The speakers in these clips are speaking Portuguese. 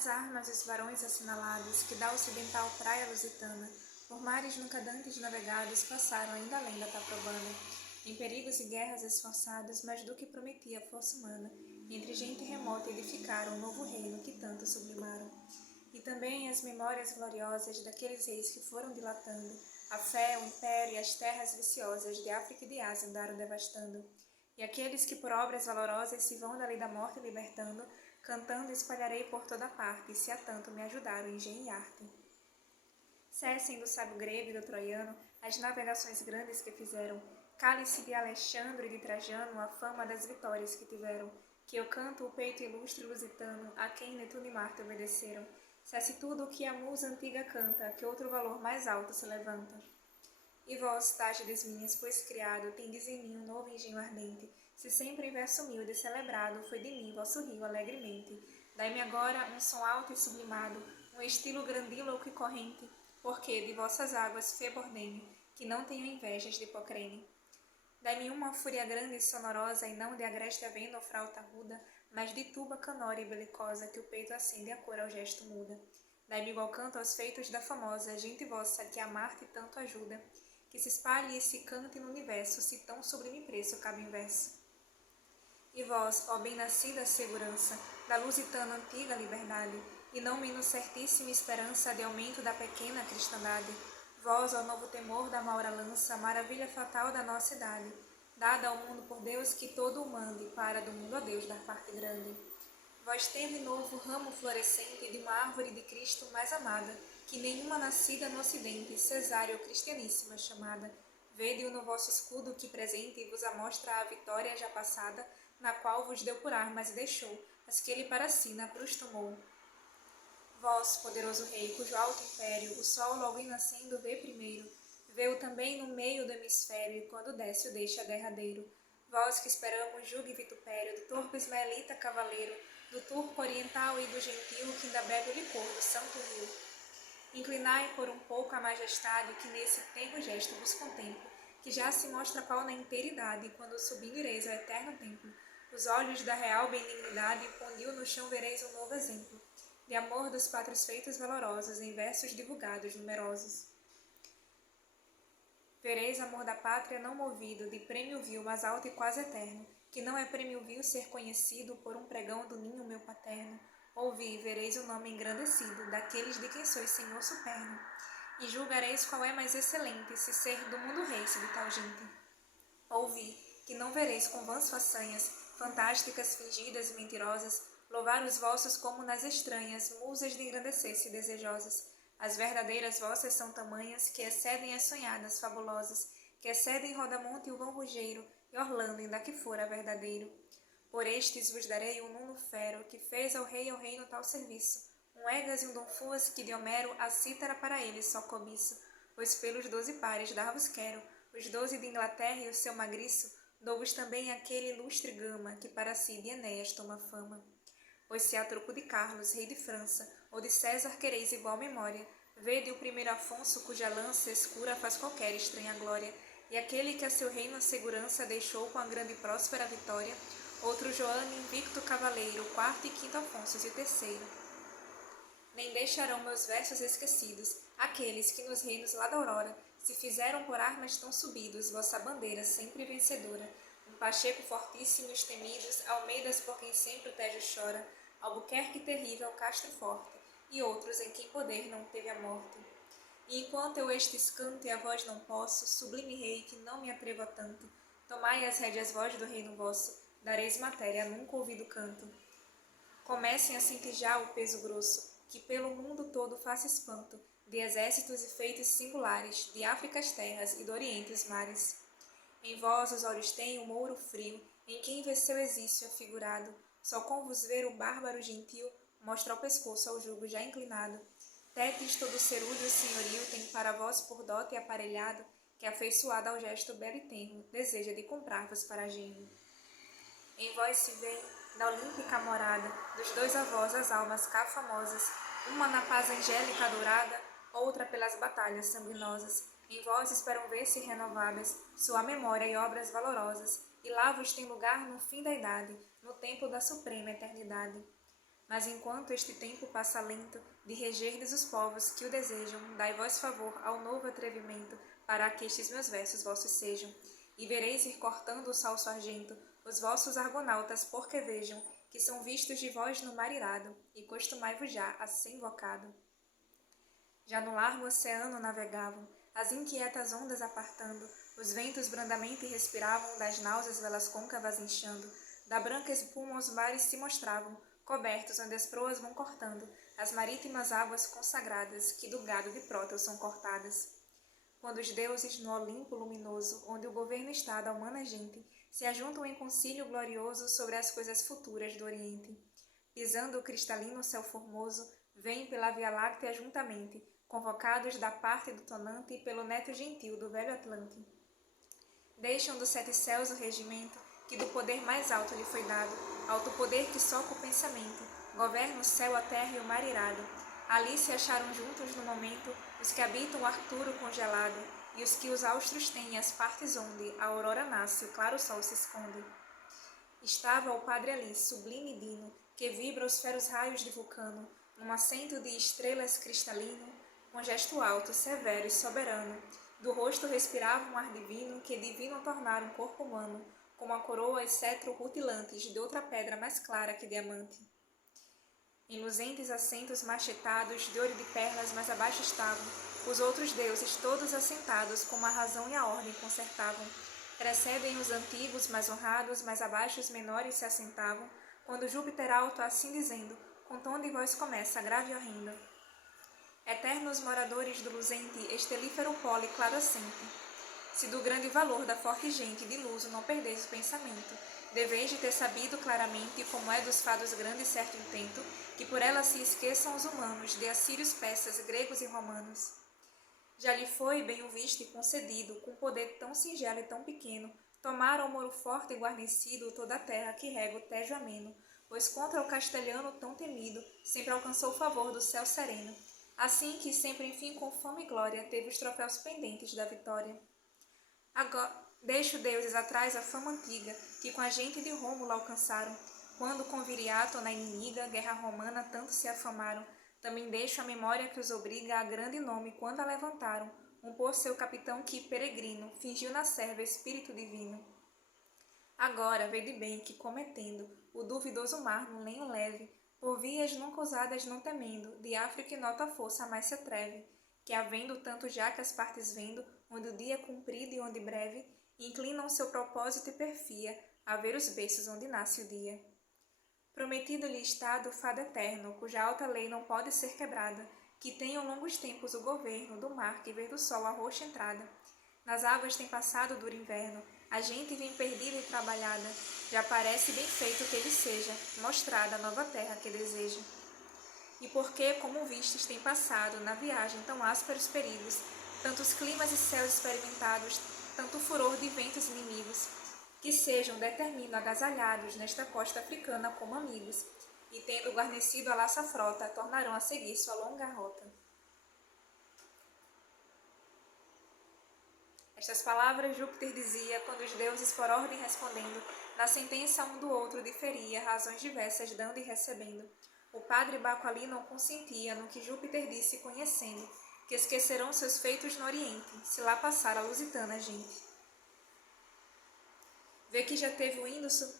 nas armas os varões assinalados, que da ocidental praia lusitana, por mares nunca dantes navegados, passaram ainda além da Taprobana, em perigos e guerras esforçados, mas do que prometia a força humana, entre gente remota edificaram um novo reino que tanto sublimaram. E também as memórias gloriosas daqueles reis que foram dilatando a fé, o império e as terras viciosas de África e de Ásia andaram devastando. E aqueles que por obras valorosas se vão da lei da morte libertando, cantando espalharei por toda parte, se a tanto me ajudaram engenho e arte. Cessem do sábio grego e do troiano as navegações grandes que fizeram, cale-se de Alexandre e de Trajano a fama das vitórias que tiveram, que eu canto o peito ilustre lusitano, a quem Netuno e Marte obedeceram. Cesse tudo o que a musa antiga canta, que outro valor mais alto se levanta. E vós, Tágides minhas, pois criado, tendes em mim um novo engenho ardente, se sempre em verso humilde celebrado foi de mim vosso rio alegremente. Dai-me agora um som alto e sublimado, um estilo grandíloco e corrente, porque de vossas águas febordene, que não tenho invejas de Hipocrene. Dai-me uma fúria grande e sonorosa, e não de agreste avena ou frauta ruda, mas de tuba canora e belicosa, que o peito acende e a cor ao gesto muda. Dai-me igual canto aos feitos da famosa, gente vossa, que a Marte tanto ajuda, que se espalhe e se cante no universo, se tão sublime preço cabe em verso. E vós, ó bem-nascida segurança, da lusitana antiga liberdade, e não menos certíssima esperança de aumento da pequena cristandade, vós, ó novo temor da maura lança, maravilha fatal da nossa idade, dada ao mundo por Deus que todo o mande, para do mundo a Deus dar parte grande. Vós tende novo ramo florescente de uma árvore de Cristo mais amada, que nenhuma nascida no ocidente, cesárea ou cristianíssima chamada. Vede-o no vosso escudo que presente vos amostra a vitória já passada, na qual vos deu por armas e deixou, as que ele para si na cruz tomou. Vós, poderoso rei, cujo alto império o sol logo em nascendo vê primeiro, vê-o também no meio do hemisfério, e quando desce o deixa derradeiro. Vós que esperamos julgo e vitupério do torpe ismaelita cavaleiro, do turco oriental e do gentil que ainda bebe o licor do santo rio. Inclinai por um pouco a majestade que nesse tenro gesto vos contemplo, que já se mostra qual na inteiridade, quando subindo ireis ao eterno templo. Os olhos da real benignidade pondiu no chão vereis um novo exemplo, de amor dos pátrios feitos valorosos, em versos divulgados numerosos. Vereis amor da pátria não movido, de prêmio vil, mas alto e quase eterno, que não é prêmio vil ser conhecido por um pregão do ninho meu paterno. Ouvi, vereis o nome engrandecido, daqueles de quem sois senhor superno, e julgareis qual é mais excelente, se ser do mundo rei, se de tal gente. Ouvi, que não vereis com vãs façanhas, fantásticas, fingidas e mentirosas, louvar os vossos como nas estranhas, musas de engrandecer-se desejosas. As verdadeiras vossas são tamanhas, que excedem as sonhadas fabulosas, que excedem Rodamonte e o vão Rugeiro, e Orlando, ainda que fora verdadeiro. Por estes vos darei um nuno fero, que fez ao rei e ao reino tal serviço, um Egas e um Dom Fuas, que de Homero a cítara para eles só cobiço, pois pelos 12 pares dar-vos quero, os 12 de Inglaterra e o seu magriço, dou-vos também aquele ilustre gama, que para si de Enéas toma fama. Pois se a troco de Carlos, rei de França, ou de César quereis igual memória, vede o primeiro Afonso, cuja lança escura faz qualquer estranha glória, e aquele que a seu reino a segurança deixou com a grande e próspera vitória, outro João invicto cavaleiro, quarto e quinto Afonso e o terceiro. Nem deixarão meus versos esquecidos, aqueles que nos reinos lá da aurora se fizeram por armas tão subidos, vossa bandeira sempre vencedora, um Pacheco fortíssimo e os temidos, Almeidas por quem sempre o Tejo chora, Albuquerque terrível, Castro forte, e outros em quem poder não teve a morte. E enquanto eu estes canto e a voz não posso, sublime rei, que não me atrevo a tanto, tomai as rédeas vós do reino vosso, dareis matéria, nunca ouvido canto. Comecem a cintijar o peso grosso, que pelo mundo todo faça espanto, de exércitos e feitos singulares, de África as terras e do Oriente os mares. Em vós os olhos têm o mouro frio, em quem vê seu exício afigurado, só com vos ver o bárbaro gentil, mostra o pescoço ao jugo já inclinado. Tétis todo cerúleo senhorio tem para vós por dote aparelhado, que afeiçoado ao gesto belo e tenro, deseja de comprar-vos para genro. Em vós se vêem, na olímpica morada, dos 2 avós as almas cá famosas, uma na paz angélica dourada, outra pelas batalhas sanguinosas. Em vós esperam ver-se renovadas sua memória e obras valorosas, e lá vos tem lugar no fim da idade, no templo da suprema eternidade. Mas enquanto este tempo passa lento, de regerdes os povos que o desejam, dai vós favor ao novo atrevimento, para que estes meus versos vossos sejam. E vereis ir cortando o salso argento, os vossos argonautas, porque vejam, que são vistos de vós no mar irado, e costumai-vos já a ser invocado. Já no largo oceano navegavam, as inquietas ondas apartando, os ventos brandamente respiravam, das náuseas velas côncavas inchando, da branca espuma os mares se mostravam, cobertos onde as proas vão cortando, as marítimas águas consagradas, que do gado de Próteo são cortadas. Quando os deuses no Olimpo luminoso, onde o governo está da humana gente, se ajuntam em concílio glorioso sobre as coisas futuras do Oriente. Pisando o cristalino céu formoso, vêm pela Via Láctea juntamente, convocados da parte do tonante e pelo neto gentil do velho Atlante. Deixam dos sete céus o regimento, que do poder mais alto lhe foi dado, alto poder que soca o pensamento, governa o céu, a terra e o mar irado. Ali se acharam juntos no momento os que habitam o Arturo congelado, e os que os austros têm as partes onde a aurora nasce, o claro sol se esconde. Estava o padre ali, sublime e dino, que vibra os feros raios de Vulcano, num assento de estrelas cristalino, com gesto alto, severo e soberano. Do rosto respirava um ar divino, que divino tornara um corpo humano, como a coroa e cetro rutilantes de outra pedra mais clara que diamante. Em luzentes assentos machetados, de ouro e de perlas mais abaixo estavam os outros deuses, todos assentados, como a razão e a ordem concertavam. Precedem os antigos, mais honrados, mais abaixo os menores se assentavam, quando Júpiter alto, assim dizendo, com tom de voz começa, grave e horrendo: Eternos moradores do luzente, estelífero pole claro assente, se do grande valor da forte gente de luso não perdeis o pensamento, deveis de ter sabido claramente, como é dos fados grande certo intento, que por ela se esqueçam os humanos, de assírios, persas, gregos e romanos. Já lhe foi bem o visto e concedido, com poder tão singelo e tão pequeno, tomar ao moro forte e guarnecido toda a terra que rega o Tejo ameno, pois contra o castelhano tão temido, sempre alcançou o favor do céu sereno, assim que sempre enfim com fama e glória teve os troféus pendentes da vitória. Agora, deixo deuses atrás a fama antiga, que com a gente de Rômulo alcançaram, quando com Viriato na inimiga guerra romana tanto se afamaram. Também deixo a memória que os obriga a grande nome quando a levantaram, por seu capitão que, peregrino, fingiu na serva espírito divino. Agora, vede bem que, cometendo o duvidoso mar no lenho leve, por vias nunca ousadas não temendo, de África nota a força mais se atreve, que havendo tanto já que as partes vendo, onde o dia é comprido e onde breve, inclinam seu propósito e perfia, a ver os berços onde nasce o dia. Prometido-lhe está do fado eterno, cuja alta lei não pode ser quebrada, que tenham longos tempos o governo do mar que vê do sol a roxa entrada. Nas águas tem passado o duro inverno, a gente vem perdida e trabalhada, já parece bem feito que ele seja, mostrada a nova terra que deseja. E porque, como vistes, tem passado, na viagem tão ásperos perigos, tantos climas e céus experimentados, tanto furor de ventos inimigos, que sejam, determino, agasalhados nesta costa africana como amigos, e tendo guarnecido a laça frota, tornarão a seguir sua longa rota. Estas palavras Júpiter dizia, quando os deuses, por ordem respondendo, na sentença um do outro diferia, razões diversas dando e recebendo. O padre Baco ali não consentia no que Júpiter disse, conhecendo, que esquecerão seus feitos no Oriente, se lá passar a lusitana gente. Vê que já teve o índice.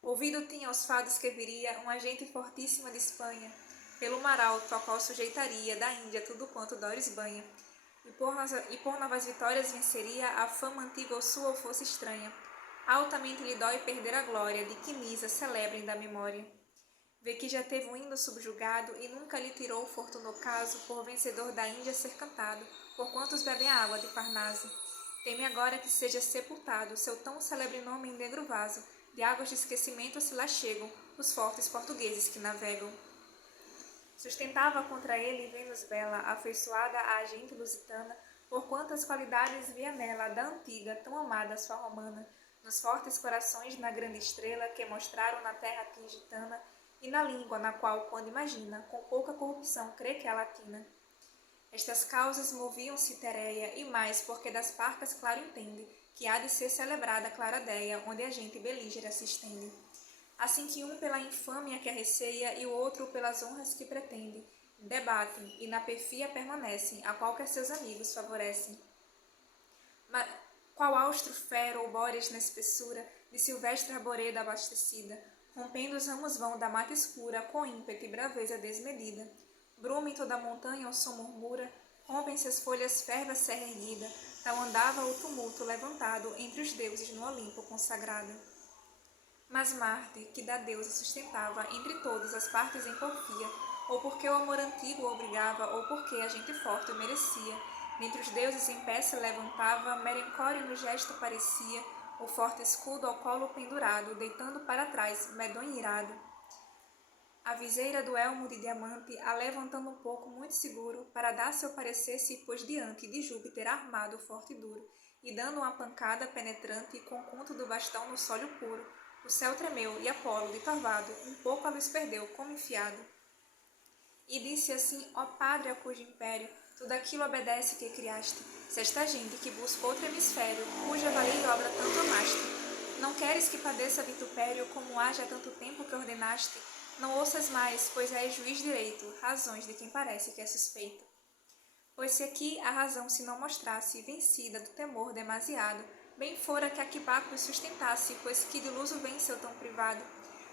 Ouvido tinha aos fados que viria uma gente fortíssima de Espanha, pelo mar alto, ao qual sujeitaria da Índia tudo quanto Dóris banha, e por novas vitórias venceria a fama antiga ou sua ou fosse estranha. Altamente lhe dói perder a glória de que Nisa celebrem da memória. Vê que já teve um hino subjugado e nunca lhe tirou o fortuno caso por vencedor da Índia ser cantado, por quantos bebem a água de Parnaso. Teme agora que seja sepultado seu tão celebre nome em negro vaso, de águas de esquecimento se lá chegam os fortes portugueses que navegam. Sustentava contra ele Vênus bela, afeiçoada à gente lusitana, por quantas qualidades via nela da antiga, tão amada sua romana, nos fortes corações na grande estrela que mostraram na terra tingitana, e na língua na qual, quando imagina, com pouca corrupção crê que é latina. Estas causas moviam-se Tereia, e mais porque das parcas claro entende, que há de ser celebrada a clara deia, onde a gente belígera se estende. assim que um pela infâmia que receia e o outro pelas honras que pretende, debatem e na perfia permanecem, a qual quer seus amigos favorecem. Mas, qual austro fero ou bóreas na espessura de silvestre arboreda abastecida, rompendo os ramos vão da mata escura com ímpeto e braveza desmedida. Bruma em toda a montanha o som murmura, rompem-se as folhas ferva a serra erguida, tal andava o tumulto levantado entre os deuses no Olimpo consagrado. Mas Marte, que da deusa sustentava entre todas as partes em porfia, ou porque o amor antigo o obrigava, ou porque a gente forte o merecia, dentre os deuses em pé se levantava, merencório no gesto parecia, o forte escudo ao colo pendurado, deitando para trás, medonho e irado. A viseira do elmo de diamante, a levantando um pouco, muito seguro, para dar seu parecer se pôs diante de Júpiter armado, forte e duro, e dando uma pancada penetrante com o conto do bastão no sólio puro, o céu tremeu, e Apolo, de torvado, um pouco a luz perdeu, como enfiado. E disse assim, ó Padre a cujo império tudo aquilo obedece que criaste, se esta gente que busca outro hemisfério, cuja valente obra tanto amaste, não queres que padeça vitupério, como há já tanto tempo que ordenaste, não ouças mais, pois és juiz direito, razões de quem parece que é suspeito. Pois se aqui a razão se não mostrasse vencida do temor demasiado, bem fora que aqui Bacchus sustentasse, pois que de luso venceu tão privado.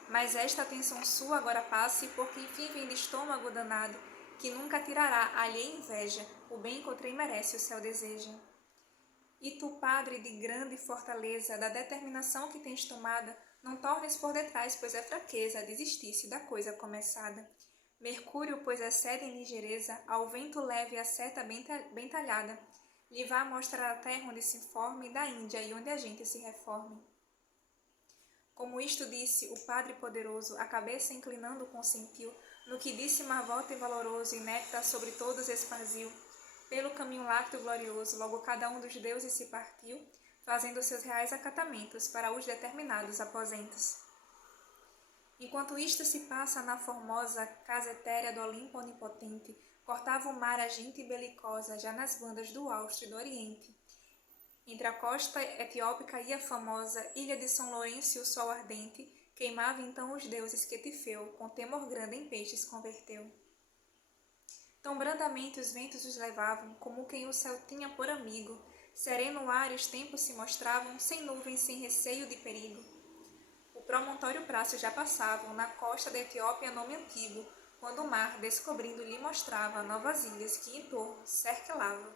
Mas esta atenção sua agora passe, porque enfim vem de estômago danado, que nunca tirará alheia inveja, o bem que outrem merece o céu deseja. E tu, Padre de grande fortaleza, da determinação que tens tomada, não tornes por detrás, pois é fraqueza, desistisse da coisa começada. Mercúrio, pois excede em ligeireza, ao vento leve a seta bem talhada, lhe vá mostrar a terra onde se informe, da Índia e onde a gente se reforme. Como isto disse, o Padre poderoso, a cabeça inclinando consentiu, no que disse marvota e valoroso, e néctar sobre todos esparziu. Pelo caminho lácteo glorioso, logo cada um dos deuses se partiu, fazendo seus reais acatamentos para os determinados aposentos. Enquanto isto se passa na formosa casa etérea do Olimpo onipotente, cortava o mar a gente belicosa, já nas bandas do Austro e do Oriente. Entre a costa etiópica e a famosa ilha de São Lourenço e o sol ardente, queimava então os deuses que Tifeu, com temor grande em peixes converteu. Tão brandamente os ventos os levavam, como quem o céu tinha por amigo, sereno o ar e os tempos se mostravam, sem nuvens, sem receio de perigo. O promontório Prácio já passavam, na costa da Etiópia nome antigo, quando o mar, descobrindo, lhe mostrava novas ilhas que em torno cercalavam.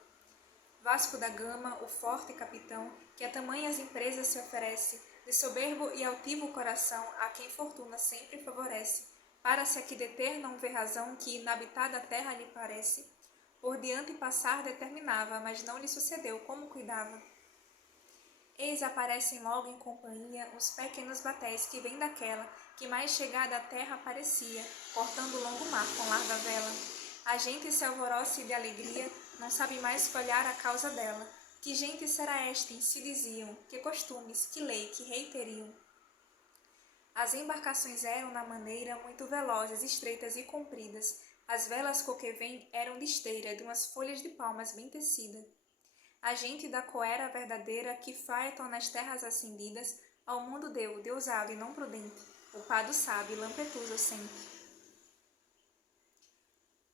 Vasco da Gama, o forte capitão, que a tamanhas empresas se oferece, de soberbo e altivo coração, a quem fortuna sempre favorece, para se aqui deter não vê razão que inabitada terra lhe parece, por diante passar determinava, mas não lhe sucedeu como cuidava. Eis aparecem logo em companhia os pequenos batéis que vêm daquela, que mais chegada à terra parecia, cortando o longo mar com larga vela. A gente se alvoroça de alegria, não sabe mais qual olhar a causa dela. Que gente será esta, em si diziam, que costumes, que lei, que rei teriam. As embarcações eram, na maneira, muito velozes, estreitas e compridas. As velas com que vêm eram de esteira, de umas folhas de palmas bem tecida. A gente da coera verdadeira, que Phaeton nas terras ascendidas, ao mundo deu, deusado e não prudente, o pado sabe, lampetuoso sempre.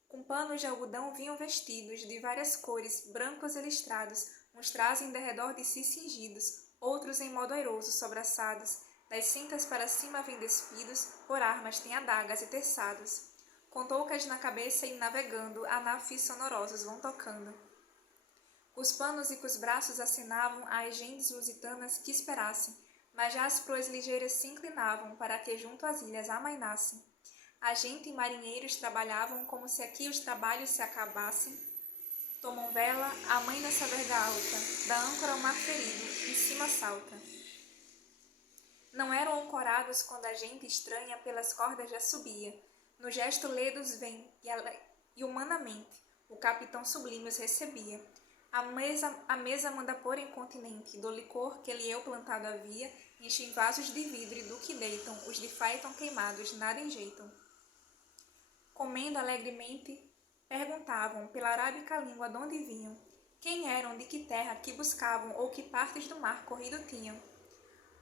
Com panos de algodão vinham vestidos, de várias cores, brancos e listrados, uns trazem derredor de si cingidos, outros em modo airoso sobraçados, das cintas para cima vêm despidos, por armas têm adagas e terçados. Com toucas na cabeça e navegando, anafes sonorosos vão tocando. Os panos e com os braços acenavam às gentes lusitanas que esperassem, mas já as proas ligeiras se inclinavam para que junto às ilhas amainassem. A gente e marinheiros trabalhavam como se aqui os trabalhos se acabassem. Tomam vela, a mãe nessa verga alta, da âncora o mar ferido, em cima salta. Não eram ancorados quando a gente estranha pelas cordas já subia. No gesto ledos vem, e humanamente, o capitão sublime os recebia. A mesa manda pôr em continente, do licor que ele eu plantado havia, enchem vasos de vidro e do que deitam, os de Phaeton queimados, nada enjeitam. Comendo alegremente, perguntavam, pela arábica língua donde vinham, quem eram, de que terra, que buscavam, ou que partes do mar corrido tinham.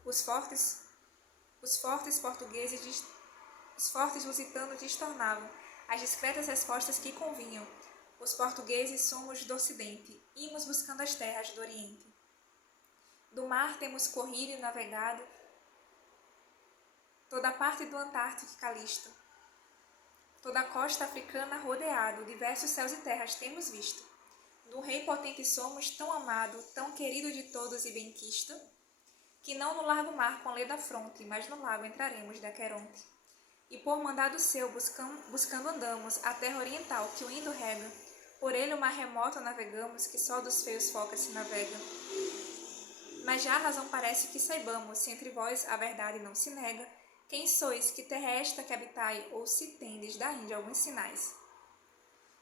Os Os fortes lusitanos distornavam as discretas respostas que convinham. Os portugueses somos do Ocidente, imos buscando as terras do Oriente. Do mar temos corrido e navegado, toda a parte do Antártico e Calisto, toda a costa africana rodeado, diversos céus e terras temos visto. Do rei potente somos tão amado, tão querido de todos e benquisto, que não no largo mar com lê da fronte, mas no lago entraremos de Aqueronte. E por mandado seu buscando andamos a terra oriental que o Indo rega, por ele o mar remoto navegamos, que só dos feios focas se navega. Mas já a razão parece que saibamos, se entre vós a verdade não se nega, quem sois, que terra é esta que habitai, ou se tendes da Índia alguns sinais.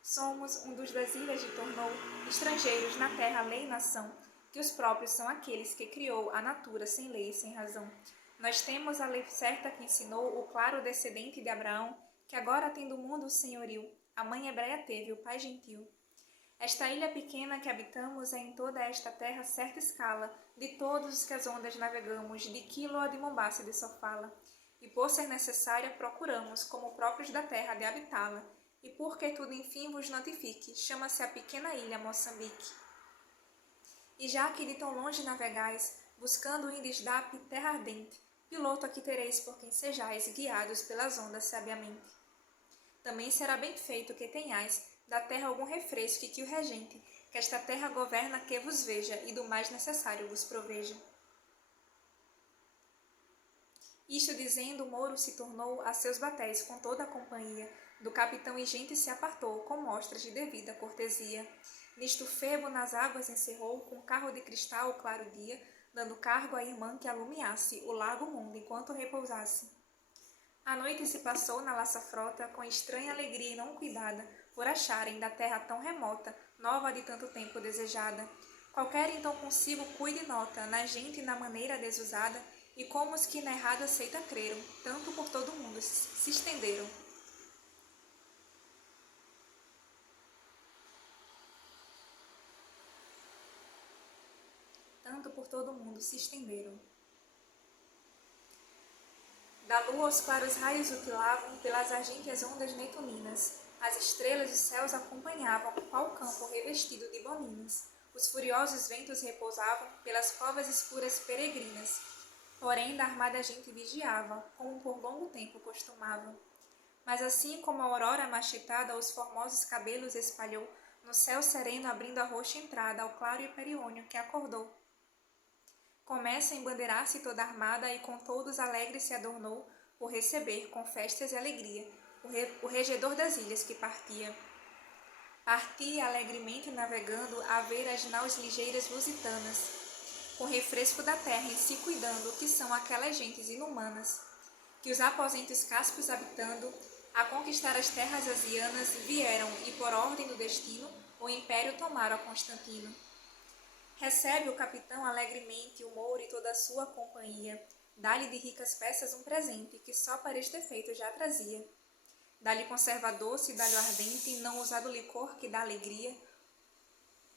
Somos um dos das ilhas de Tornou, estrangeiros na terra, lei e nação, que os próprios são aqueles que criou a natura sem lei e sem razão. Nós temos a lei certa que ensinou o claro descendente de Abraão, que agora tem do mundo o senhorio, a mãe hebreia teve, o pai gentil. Esta ilha pequena que habitamos é em toda esta terra certa escala, de todos os que as ondas navegamos, de Quilo a de Mombasa de Sofala. E por ser necessária, procuramos, como próprios da terra, de habitá-la. E porque tudo enfim vos notifique, chama-se a pequena ilha Moçambique. E já que de tão longe navegais, buscando o Indisdape, terra ardente, piloto aqui tereis por quem sejais, guiados pelas ondas sabiamente. Também será bem feito que tenhais da terra algum refresco e que o regente, que esta terra governa, que vos veja e do mais necessário vos proveja. Isto dizendo, o Mouro se tornou a seus batéis com toda a companhia, do capitão e gente se apartou, com mostras de devida cortesia. Nisto Febo nas águas encerrou, com carro de cristal o claro dia, dando cargo à irmã que alumiasse o largo mundo enquanto repousasse. A noite se passou na laça frota, com estranha alegria e não cuidada, por acharem da terra tão remota, nova de tanto tempo desejada. Qualquer então consigo cuide e nota, na gente e na maneira desusada, e como os que na errada aceita creram, tanto por todo mundo se estenderam. Tanto por todo mundo se estenderam. Da lua os claros raios utilavam, pelas argênteas ondas netuninas, as estrelas dos céus acompanhavam, qual campo revestido de boninas. Os furiosos ventos repousavam, pelas covas escuras peregrinas, porém da armada gente vigiava, como por longo tempo costumava. Mas assim como a aurora machetada os formosos cabelos espalhou, no céu sereno abrindo a roxa entrada ao claro e periônio que acordou. Começa a embandeirar-se toda armada e com todos alegre se adornou, por receber com festas e alegria o regedor das ilhas que partia. Partia alegremente navegando a ver as naus ligeiras lusitanas, com refresco da terra em si cuidando, que são aquelas gentes inumanas, que os aposentos cáspios habitando, a conquistar as terras asianas, vieram e por ordem do destino o império tomaram a Constantino. Recebe o capitão alegremente o Mouro e toda a sua companhia, dá-lhe de ricas peças um presente, que só para este efeito já trazia. Dá-lhe conserva doce, dá-lhe ardente, não usado licor que dá alegria.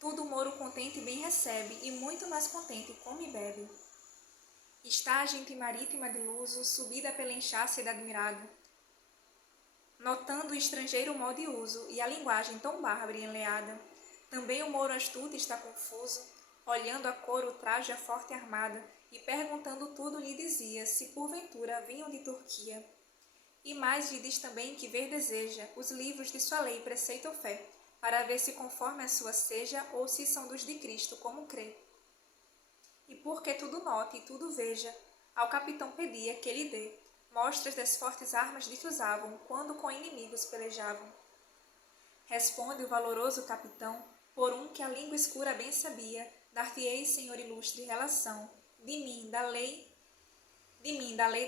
Tudo o Mouro contente bem recebe, e muito mais contente come e bebe. Está a gente marítima de luso, subida pela enxácia da admirada, notando o estrangeiro modo e uso, e a linguagem tão bárbara e enleada. Também o Mouro astuto está confuso, olhando a cor, o traje, a forte armada, e perguntando tudo lhe dizia, se porventura vinham de Turquia. E mais lhe diz também que ver deseja os livros de sua lei, preceito ou fé, para ver se conforme a sua seja, ou se são dos de Cristo, como crê. E porque tudo note e tudo veja, ao capitão pedia que lhe dê mostras das fortes armas de que usavam, quando com inimigos pelejavam. Responde o valoroso capitão, por um que a língua escura bem sabia, dar-te-ei, senhor ilustre, relação, de mim, da lei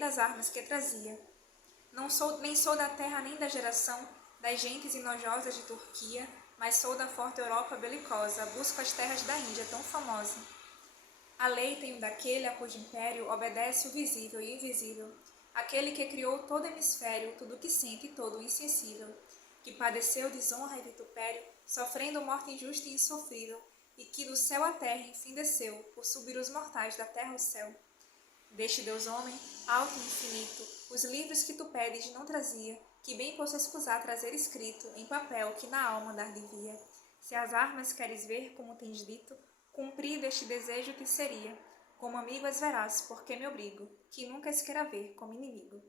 das armas que trazia. Nem sou da terra nem da geração, das gentes enojosas de Turquia, mas sou da forte Europa belicosa, busco as terras da Índia tão famosa. A lei tenho daquele a cujo império obedece o visível e o invisível, aquele que criou todo hemisfério, tudo que sente e todo o insensível, que padeceu desonra e vitupério, sofrendo morte injusta e insofrível, e que do céu à terra enfim desceu, por subir os mortais da terra ao céu. Deste Deus homem, alto e infinito, os livros que tu pedes não trazia, que bem posso escusar trazer escrito, em papel que na alma dar devia. Se as armas queres ver, como tens dito, cumprido este desejo te seria. Como amigo as verás, porque me obrigo, que nunca as queira ver como inimigo.